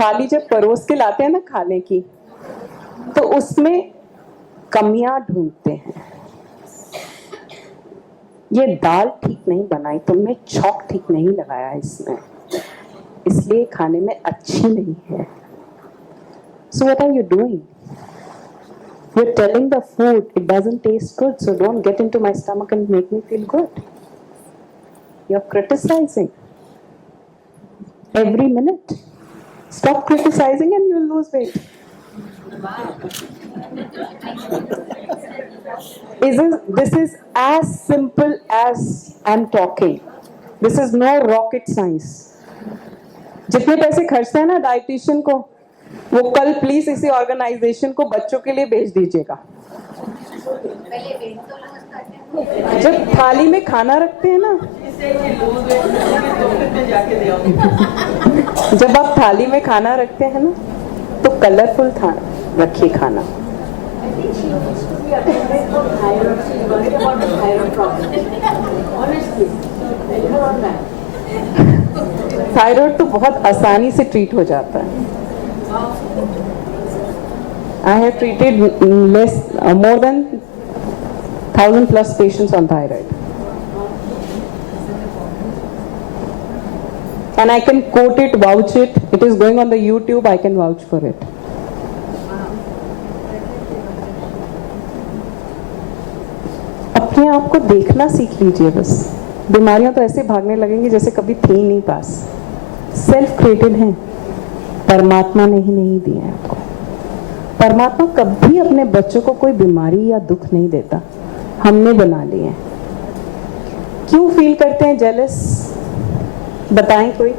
थाली जब परोस के लाते हैं ना खाने की, तो उसमें कमियां ढूंढते हैं। ये दाल ठीक नहीं बनाई तुमने, छौंक ठीक नहीं लगाया इसमें, इसलिए खाने में अच्छी नहीं है। So what are you doing? You're telling the food it doesn't taste good, so don't get into my stomach and make me feel good. You're criticizing every minute. Stop criticizing and you'll lose weight. This is as simple as I'm talking. This is no rocket science. जितने पैसे खर्चते हैं ना dietitian को, वो कल please इसी organisation को बच्चों के लिए भेज दीजिएगा। जब थाली में खाना रखते हैं ना, जब आप थाली में खाना रखते हैं ना, तो कलरफुल रखिए खाना। थायराइड तो बहुत आसानी से ट्रीट हो जाता है। I have treated more than 1,000+ patients on thyroid, and I can quote it, vouch it. It is going on the YouTube. I can vouch for it. अपने आप को देखना सीख लीजिए बस। बीमारियां तो ऐसे भागने लगेंगी जैसे कभी थी नहीं पास। सेल्फ क्रिएटेड हैं, परमात्मा ने ही नहीं दिया है आपको। परमात्मा कभी अपने बच्चों को कोई बीमारी या दुख नहीं देता, हमने बना लिए हैं। क्यों फील करते हैं जेलस? बताएं कोई।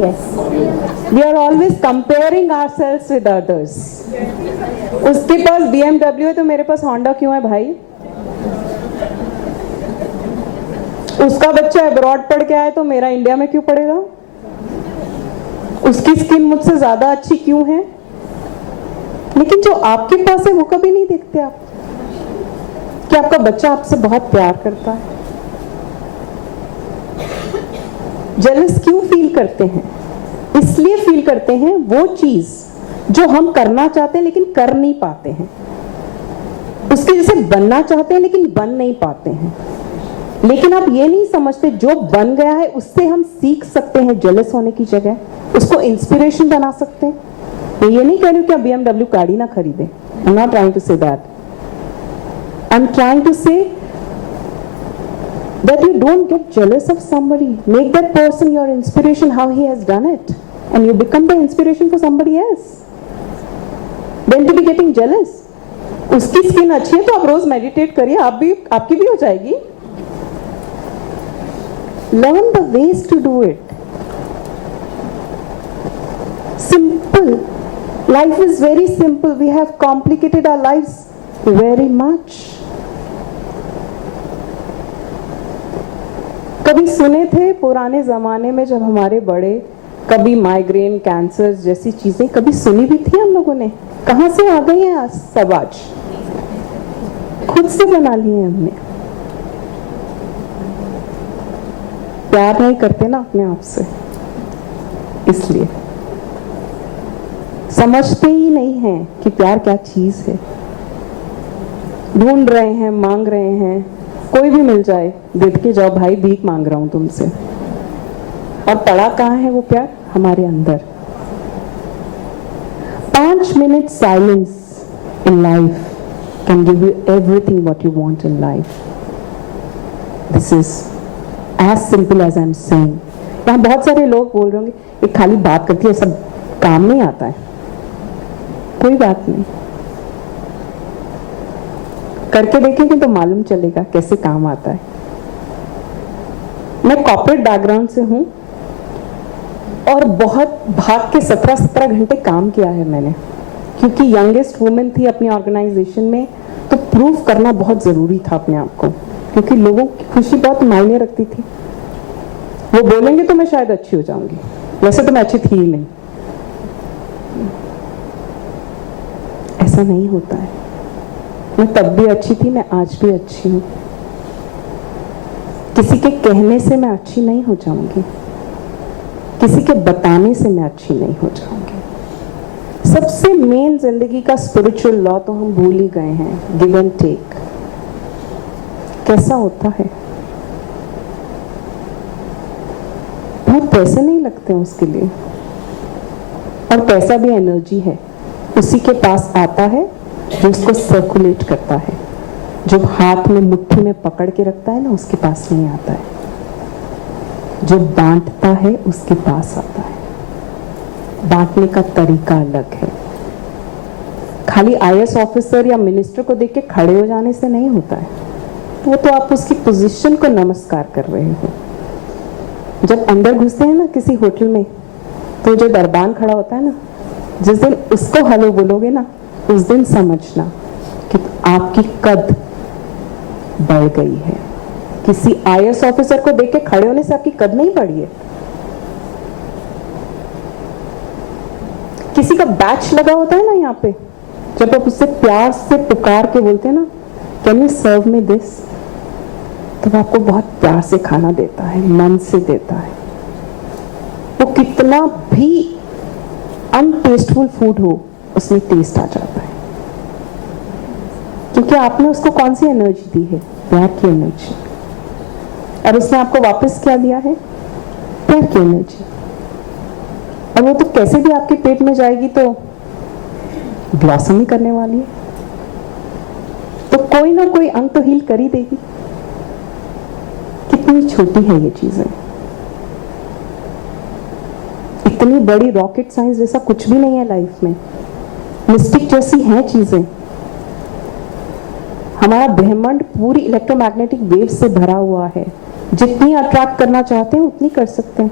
Yes, we are always comparing ourselves with others. उसके पास BMW है तो मेरे पास Honda क्यों है भाई? उसका बच्चा अब्रॉड पढ़ के आए तो मेरा इंडिया में क्यों पढ़ेगा? उसकी स्किन मुझसे ज्यादा अच्छी क्यों है? लेकिन जो आपके पास है वो कभी नहीं देखते आप कि आपका बच्चा आपसे बहुत प्यार करता है। जेलस क्यों फील करते हैं? इसलिए फील करते हैं वो चीज जो हम करना चाहते हैं लेकिन कर नहीं पाते हैं, उसके जैसे बनना चाहते हैं लेकिन बन नहीं पाते हैं। लेकिन आप ये नहीं समझते जो बन गया है उससे हम सीख सकते हैं, जेलस होने की जगह उसको इंस्पिरेशन बना सकते हैं। मैं ये नहीं कह रही हूं कि आप BMW गाड़ी ना खरीदें, I am not trying to say that. I am trying to say that you don't get jealous of somebody. Make that person your inspiration, how he has done it, and you become the inspiration for somebody else. Then to be getting jealous. उसकी skin अच्छी है तो आप रोज meditate करिए, आपकी भी हो जाएगी। Learn the ways to do it. Simple. Life is very simple. We have complicated our lives very much. कभी सुने थे पुराने जमाने में जब हमारे बड़े, कभी माइग्रेन, कैंसर जैसी चीजें कभी सुनी भी थी हम लोगों ने? कहां से आ गई हैं आज सब? आज खुद से बना लिए हमने। प्यार नहीं करते ना अपने आप से, इसलिए समझते ही नहीं हैं कि प्यार क्या चीज है। ढूंढ रहे हैं, मांग रहे हैं, कोई भी मिल जाए दे के जाओ, भाई भीख मांग रहा हूं तुमसे। और पड़ा कहां है वो प्यार? हमारे अंदर। 5 minute silence in life can give you everything what you want in life. This is as simple as I am saying. यहां बहुत सारे लोग बोल रहे होंगे ये खाली बात करती है, सब काम नहीं आता है। कोई बात नहीं, करके देखेंगे तो मालूम चलेगा कैसे काम आता है। मैं कॉर्पोरेट बैकग्राउंड से हूं और बहुत भाग के 17 घंटे काम किया है मैंने, क्योंकि यंगेस्ट वुमेन थी अपनी ऑर्गेनाइजेशन में, तो प्रूव करना बहुत जरूरी था अपने आप को, क्योंकि लोगों की खुशी बहुत मायने रखती थी। वो बोलेंगे तो मैं शायद अच्छी हो जाऊंगी, वैसे तो मैं अच्छी थी ही नहीं। ऐसा नहीं होता है। मैं तब भी अच्छी थी, मैं आज भी अच्छी हूँ। किसी के कहने से मैं अच्छी नहीं हो जाऊंगी, किसी के बताने से मैं अच्छी नहीं हो जाऊंगी। सबसे मेन जिंदगी का स्पिरिचुअल लॉ तो हम भूल ही गए हैं, गिव एंड टेक। कैसा होता है? बहुत पैसे नहीं लगते हैं उसके लिए, और पैसा भी एनर्जी है, उसी के पास आता है जो उसको सर्कुलेट करता है। जो हाथ में मुट्ठी में पकड़ के रखता है ना, उसके पास नहीं आता है। जो बांटता है उसके पास आता है। बांटने का तरीका अलग है। खाली आईएएस ऑफिसर या मिनिस्टर को देख के खड़े हो जाने से नहीं होता है, वो तो आप उसकी पोजीशन को नमस्कार कर रहे हो। जब अंदर घुसते हैं ना किसी होटल में, तो जो दरबान खड़ा होता है ना, जिस दिन उसको हेलो बोलोगे ना, उस दिन समझना कि आपकी कद बढ़ गई है। किसी आईएएस ऑफिसर को देख के खड़े होने से आपकी कद नहीं बढ़ी है। किसी का बैच लगा होता है ना यहाँ पे, जब आप उससे प्यार से पुकार के बोलते हैं ना, can you serve me this, तो आपको बहुत प्यार से खाना देता है, मन से देता है। वो कितना भी अनटेस्टफुल फूड हो, उसमें टेस्ट आ जाता है, क्योंकि आपने उसको कौन सी एनर्जी दी है? प्यार की एनर्जी। और उसने आपको वापस क्या दिया है? प्यार की एनर्जी। और वो तो कैसे भी आपके पेट में जाएगी तो ब्लॉसम ही करने वाली है, तो कोई ना कोई अंग तो हील कर ही देगी। कितनी छोटी है ये चीजें, इतनी बड़ी रॉकेट साइंस जैसा कुछ भी नहीं है लाइफ में, मिस्टिक जैसी हैं चीजें। हमारा ब्रह्मांड पूरी इलेक्ट्रोमैग्नेटिक वेव से भरा हुआ है, जितनी अट्रैक्ट करना चाहते हैं उतनी कर सकते हैं।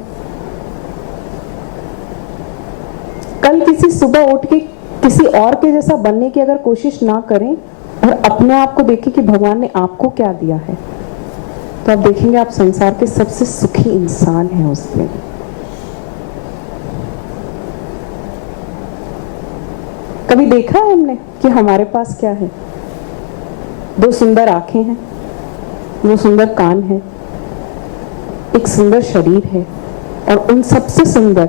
कल किसी सुबह उठ के किसी और के जैसा बनने की अगर कोशिश ना करें और अपने आप को देखें कि भगवान ने आपको क्या दिया है, तो आप देखेंगे आप संसार के सबसे सुखी इंसान हैं उस दिन। कभी देखा है हमने कि हमारे पास क्या है? दो सुंदर आंखें हैं, दो सुंदर कान हैं, एक सुंदर शरीर है, और उन सबसे सुंदर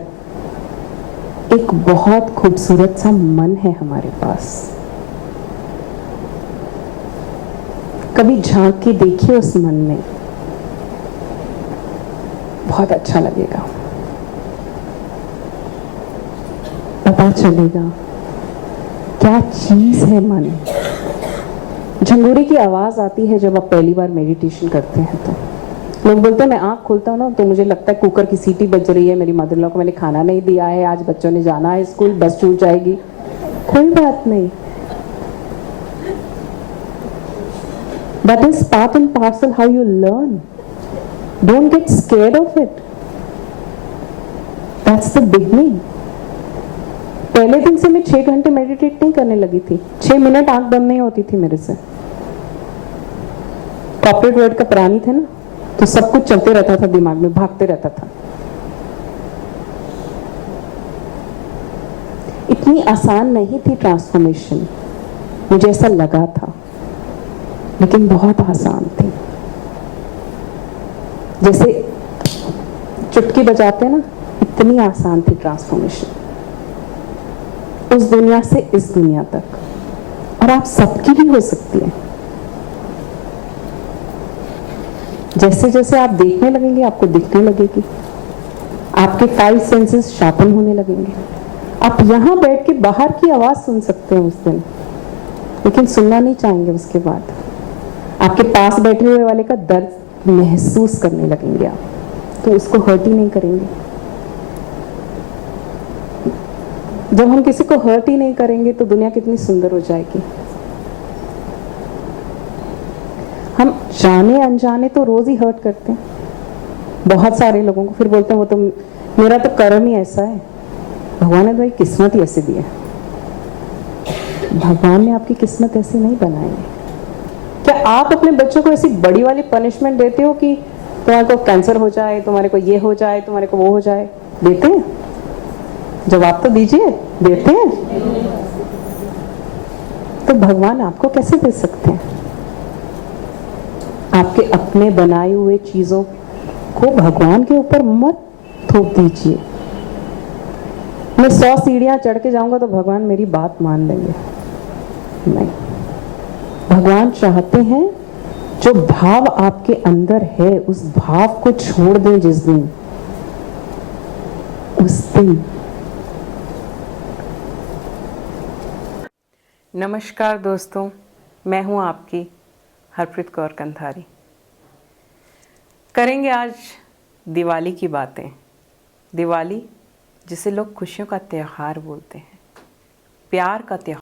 एक बहुत खूबसूरत सा मन है हमारे पास। कभी झांक के देखिए उस मन में, बहुत अच्छा लगेगा, पता चलेगा क्या चीज है मन। झंगोरे की आवाज आती है जब आप पहली बार मेडिटेशन करते हैं, तो लोग बोलते हैं मैं आंख खोलता हूँ ना तो मुझे लगता है कुकर की सीटी बज रही है, मेरी मदर इन लॉ को मैंने खाना नहीं दिया है, आज बच्चों ने जाना है स्कूल, बस छूट जाएगी। कोई बात नहीं, that is part and parcel how you learn. Don't get scared of it. That's the beginning. पहले दिन से मैं 6 घंटे मेडिटेट नहीं करने लगी थी, 6 मिनट आंख बंद नहीं होती थी मेरे से। कॉर्पोरेट वर्ल्ड का प्राणी थे ना, तो सब कुछ चलते रहता था दिमाग में, भागते रहता था। इतनी आसान नहीं थी ट्रांसफॉर्मेशन, मुझे ऐसा लगा था, लेकिन बहुत आसान थी। जैसे चुटकी बजाते हैं ना, इतनी आसान थी ट्रांसफॉर्मेशन, उस दुनिया से इस दुनिया तक। और आप सबकी भी हो सकती है। जैसे जैसे आप देखने लगेंगे आपको दिखने लगेगी, आपके 5 सेंसेस शार्पन होने लगेंगे। आप यहां बैठ के बाहर की आवाज सुन सकते हैं उस दिन, लेकिन सुनना नहीं चाहेंगे। उसके बाद आपके पास बैठे हुए वाले का दर्द महसूस करने लगेंगे आप, तो उसको हर्ट ही नहीं करेंगे। जब हम किसी को हर्ट ही नहीं करेंगे तो दुनिया कितनी सुंदर हो जाएगी। हम जाने अनजाने तो रोज ही हर्ट करते हैं बहुत सारे लोगों को, फिर बोलते हैं वो तो मेरा तो कर्म ही ऐसा है। भगवान ने तो एक किस्मत ही ऐसी दी है। भगवान ने आपकी किस्मत ऐसी नहीं बनाई है। क्या आप अपने बच्चों को ऐसी बड़ी वाली पनिशमेंट देते हो कि तुम्हारे को कैंसर हो जाए, तुम्हारे को ये हो जाए, तुम्हारे को वो हो जाए? देते हैं? जवाब तो दीजिए, देते हैं? तो भगवान आपको कैसे दे सकते हैं? आपके अपने बनाए हुए चीजों को भगवान के ऊपर मत थोप दीजिए। मैं 100 सीढ़ियां चढ़ के जाऊंगा तो भगवान मेरी बात मान लेंगे, नहीं। भगवान चाहते हैं जो भाव आपके अंदर है उस भाव को छोड़ दें जिस दिन, उस दिन। नमस्कार दोस्तों, मैं हूं आपकी हरप्रीत कौर कंधारी। करेंगे आज दिवाली की बातें। दिवाली जिसे लोग खुशियों का त्यौहार बोलते हैं, प्यार का त्यौहार।